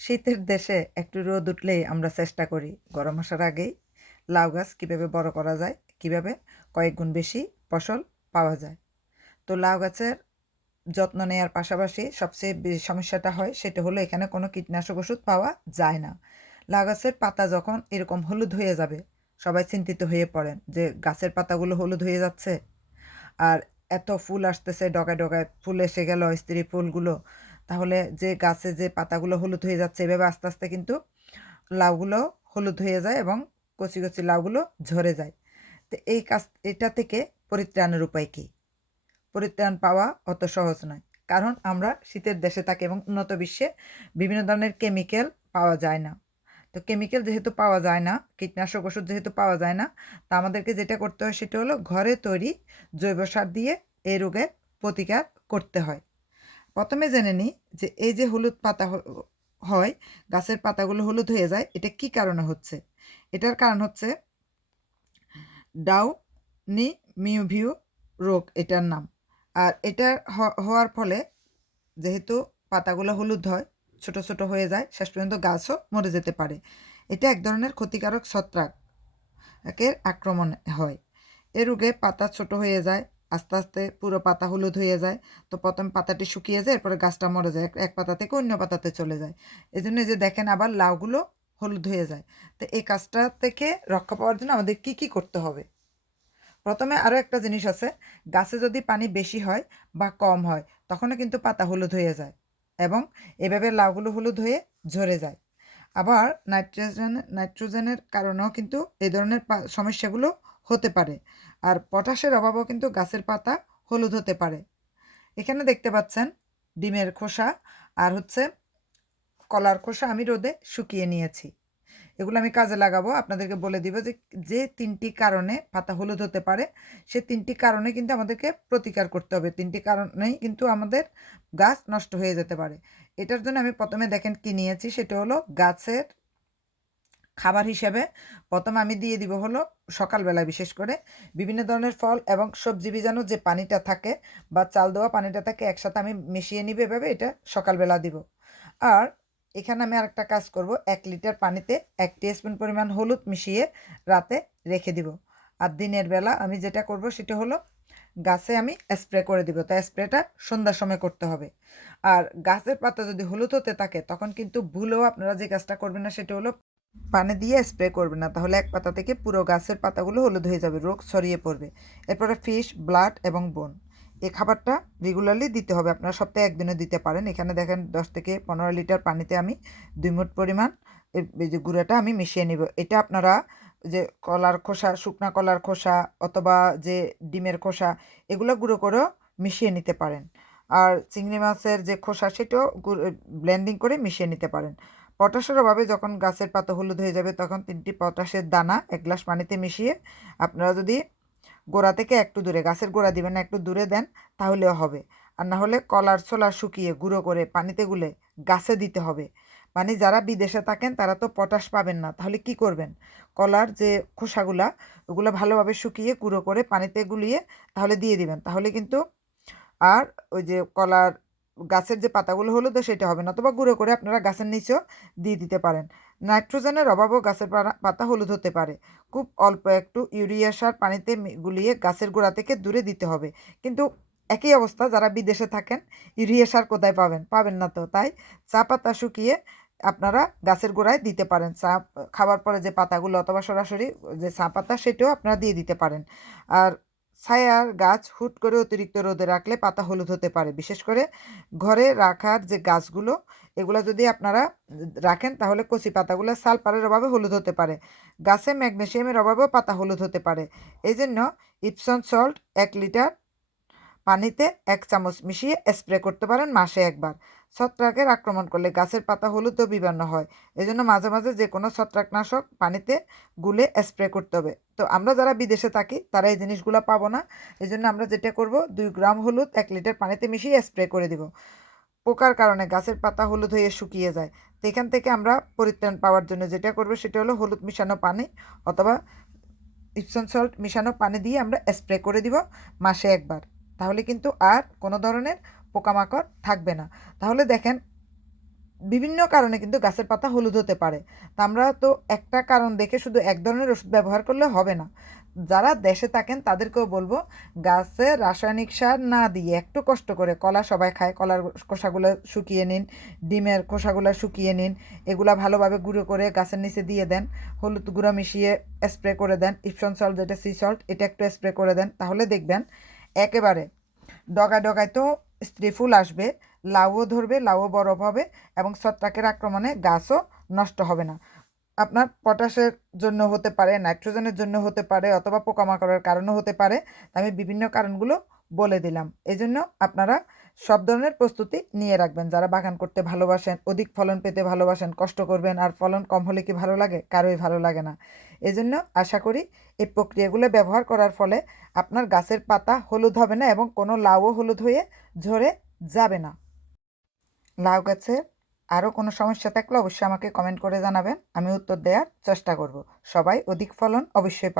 শীতের দেশে একটু রোদ উঠলেই আমরা চেষ্টা করি গরম আসার আগেই লাউ গাছ কীভাবে বড় করা যায়, কীভাবে কয়েক গুণ বেশি ফসল পাওয়া যায়। তো লাউ গাছের যত্ন নেওয়ার পাশাপাশি সবচেয়ে বেশি সমস্যাটা হয় সেটা হলো এখানে কোনো কীটনাশক ওষুধ পাওয়া যায় না। লাউ গাছের পাতা যখন এরকম হলুদ হয়ে যাবে, সবাই চিন্তিত হয়ে পড়েন যে গাছের পাতাগুলো হলুদ হয়ে যাচ্ছে। আর এত ফুল আসতেছে, ডগায় ডগায় ফুল এসে গেল, স্ত্রী ফুলগুলো। তাহলে যে গাছে যে পাতাগুলো হলুদ হয়ে যাচ্ছে, এভাবে আস্তে আস্তে কিন্তু লাউগুলো হলুদ হয়ে যায় এবং কচি কচি লাউগুলো ঝরে যায়। তো এই কাজ, এটা থেকে পরিত্রাণের উপায় কী? পরিত্রাণ পাওয়া অত সহজ নয়। কারণ আমরা শীতের দেশে থাকি এবং উন্নত বিশ্বে বিভিন্ন ধরনের কেমিক্যাল পাওয়া যায় না। তো কেমিক্যাল যেহেতু পাওয়া যায় না, কীটনাশক ওষুধ যেহেতু পাওয়া যায় না, তা আমাদেরকে যেটা করতে হয় সেটা হলো ঘরে তৈরি জৈব সার দিয়ে এই রোগের প্রতিকার করতে হয়। প্রথমে জেনে নিই যে এই যে হলুদ পাতা হয়, গাছের পাতাগুলো হলুদ হয়ে যায়, এটা কি কারণে হচ্ছে? এটার কারণ হচ্ছে ডাউনি মিউভিউ রোগ এটার নাম। আর এটা হওয়ার ফলে যেহেতু পাতাগুলো হলুদ হয়, ছোট ছোট হয়ে যায়, শেষ পর্যন্ত গাছও মরে যেতে পারে। এটা এক ধরনের ক্ষতিকারক ছত্রাক একের আক্রমণ হয়। এ রোগে পাতা ছোট হয়ে যায় আস্তে আস্তে পুরো পাতা হলুদ হয়ে যায়। তো প্রথম পাতাটি শুকিয়ে যায়, এরপরে গাছটা মরে যায়, এক- পাতা থেকে অন্য পাতাতে চলে যায়। এই জন্য যে দেখেন আবার লাউগুলো হলুদ হয়ে যায়। তো এই কাজটা থেকে রক্ষা পাওয়ার জন্য আমাদের কি কি করতে হবে? প্রথমে আরও একটা জিনিস আছে, গাছে যদি পানি বেশি হয় বা কম হয়, তখনও কিন্তু পাতা হলুদ হয়ে যায় এবং এভাবে লাউগুলো হলুদ হয়ে ঝরে যায়। আবার নাইট্রোজেন নাইট্রোজেনের কারণেও কিন্তু এই ধরনের সমস্যাগুলো হতে পারে। আর পটাশের অভাবেও কিন্তু গাছের পাতা হলুদ হতে পারে। এখানে দেখতে পাচ্ছেন ডিমের খোসা আর হচ্ছে কলার খোসা আমি রোদে শুকিয়ে নিয়েছি। এগুলো আমি কাজে লাগাবো। আপনাদেরকে বলে দিব যে যে তিনটি কারণে পাতা হলুদ হতে পারে, সে তিনটি কারণে কিন্তু আমাদেরকে প্রতিকার করতে হবে। তিনটি কারণেই কিন্তু আমাদের গাছ নষ্ট হয়ে যেতে পারে। এটার জন্য আমি প্রথমে দেখেন কি নিয়েছি, সেটা হলো গাছের খাবার হিসেবে প্রথমে আমি দিয়ে দিব হলো সকালবেলা বিশেষ করে বিভিন্ন ধরনের ফল এবং সবজি বীজাণু যে পানিটা থাকে বা চাল দেওয়া পানিটা থাকে একসাথে আমি মিশিয়ে নিব এভাবে এটা সকালবেলা দিব। আর এখানে আমি আরেকটা কাজ করব, এক লিটার পানিতে এক স্পুন পরিমাণ হলুদ মিশিয়ে রাতে রেখে দিব। আর দিনের বেলা আমি যেটা করব সেটা হলো গাছে আমি স্প্রে করে দিব তাই স্প্রেটা সন্ধ্যার সময় করতে হবে। আর গাছের পাতা যদি হলুদ হতে থাকে তখন কিন্তু ভুলেও আপনারা যে কাজটা করবেন না সেটা হলো পানি দিয়ে স্প্রে করবেন না। তাহলে এক পাতা থেকে পুরো গাছের পাতাগুলো হলুদ হয়ে যাবে, রোগ ছড়িয়ে পড়বে। এরপরে ফিশ ব্লাড এবং বোন এই খাবারটা রেগুলারলি দিতে হবে। আপনারা সপ্তাহে একদিনও দিতে পারেন। এখানে দেখেন দশ থেকে পনেরো লিটার পানিতে আমি দুই মুঠ পরিমাণ এই যে গুঁড়াটা আমি মিশিয়ে নিব। এটা আপনারা যে কলার খোসা, শুকনা কলার খোসা অথবা যে ডিমের খোসা, এগুলো গুঁড়ো করেও মিশিয়ে নিতে পারেন। আর চিংড়ি মাছের যে খোসা, সেটাও ব্লেন্ডিং করে মিশিয়ে নিতে পারেন। পটাশের অভাবে যখন গাছের পাতা হলুদ হয়ে যাবে তখন তিনটি পটাশের দানা এক গ্লাস পানিতে মিশিয়ে আপনারা যদি গোড়া থেকে একটু দূরে, গাছের গোড়া দিবেন একটু দূরে দেন, তাহলেও হবে। আর না হলে কলার ছোলা শুকিয়ে গুঁড়ো করে পানিতে গুলে গাছে দিতে হবে। মানে যারা বিদেশে থাকেন, তারা তো পটাশ পাবেন না। তাহলে কি করবেন? কলার যে খোসাগুলা, ওগুলো ভালোভাবে শুকিয়ে গুঁড়ো করে পানিতে গুলিয়ে তাহলে দিয়ে দিবেন। তাহলে কিন্তু আর ওই যে কলার গাছের যে পাতাগুলো হলুদ সেটা হবে না। অথবা গুঁড়ো করে আপনারা গাছের নিচেও দিয়ে দিতে পারেন। নাইট্রোজেনের অভাবও গাছের পাতা হলুদ হতে পারে। খুব অল্প একটু ইউরিয়া সার পানিতে গুলিয়ে গাছের গোড়া থেকে দূরে দিতে হবে। কিন্তু একই অবস্থা যারা বিদেশে থাকেন, ইউরিয়া সার কোথায় পাবেন? পাবেন না তো। তাই চা পাতা শুকিয়ে আপনারা গাছের গোড়ায় দিতে পারেন। চা খাবার পরে যে পাতাগুলো অথবা সরাসরি যে চা পাতা সেটাও আপনারা দিয়ে দিতে পারেন। আর ছায়ার গাছ হুট করে অতিরিক্ত রোদে রাখলে পাতা হলুদ হতে পারে। বিশেষ করে ঘরে রাখার যে গাছগুলো, এগুলো যদি আপনারা রাখেন, তাহলে কচি পাতাগুলো সালফারের অভাবে হলুদ হতে পারে। গাছে ম্যাগনেশিয়ামের অভাবেও পাতা হলুদ হতে পারে। এই জন্য ইপসন সল্ট এক লিটার পানিতে এক চামচ মিশিয়ে স্প্রে করতে পারেন মাসে একবার। ছত্রাকের আক্রমণ করলে গাছের পাতা হলুদ ও বিবর্ণ হয়। এই জন্য মাঝে মাঝে যে কোনো ছত্রাকনাশক পানিতে গুলে স্প্রে করতে হবে। তো আমরা যারা বিদেশে থাকি, তারা এই জিনিসগুলো পাবো না। এই জন্য আমরা যেটা করব, দুই গ্রাম হলুদ, এক লিটার পানিতে মিশিয়ে স্প্রে করে দিব। পোকার কারণে গাছের পাতা হলুদ হয়ে শুকিয়ে যায়। তো এখান থেকে আমরা পরিত্রাণ পাওয়ার জন্য যেটা করব, সেটা হলো হলুদ মিশানো পানি অথবা ইপসন সল্ট মিশানো পানি দিয়ে আমরা স্প্রে করে দিব মাসে একবার। তাহলে কিন্তু আর কোনো ধরনের পোকামাকড় থাকবে না। তাহলে দেখেন, বিভিন্ন কারণে কিন্তু গাছের পাতা হলুদ হতে পারে। তা আমরা তো একটা কারণ দেখে শুধু এক ধরনের ওষুধ ব্যবহার করলে হবে না। যারা দেশে থাকেন, তাদেরকেও বলব, গাছে রাসায়নিক সার না দিয়ে একটু কষ্ট করে কলা সবাই খায়। কলার খোসাগুলো শুকিয়ে নিন, ডিমের খোসাগুলো শুকিয়ে নিন, এগুলো ভালোভাবে গুঁড়ো করে গাছের নিচে দিয়ে দেন, হলুদ গুঁড়ো মিশিয়ে স্প্রে করে দেন, ইপসন সল্ট যেটা সি সল্ট, এটা একটু স্প্রে করে দেন। তাহলে দেখবেন, একেবারে ডগায় ডগায় তো স্ত্রী ফুল আসবে, লাউও ধরবে, লাউও বরফ হবে এবং ছত্রাকের আক্রমণে গাছও নষ্ট হবে না। আপনার পটাশের জন্য হতে পারে, নাইট্রোজেনের জন্য হতে পারে অথবা পোকামাকড়ের কারণও হতে পারে। আমি বিভিন্ন কারণগুলো বলে দিলাম। এই জন্য আপনারা সব ধরনের প্রস্তুতি নিয়ে রাখবেন। যারা বাগান করতে ভালোবাসেন, অধিক ফলন পেতে ভালোবাসেন, কষ্ট করবেন, আর ফলন কম হলে কি ভালো লাগে? কারোই ভালো লাগে না। এই জন্য আশা করি এই প্রক্রিয়াগুলো ব্যবহার করার ফলে আপনার গাছের পাতা হলুদ হবে না এবং কোনো লাউও হলুদ হয়ে ঝরে যাবে না। লাউ গাছের আরও কোনো সমস্যা থাকলে অবশ্যই আমাকে কমেন্ট করে জানাবেন, আমি উত্তর দেওয়ার চেষ্টা করব। সবাই অধিক ফলন অবশ্যই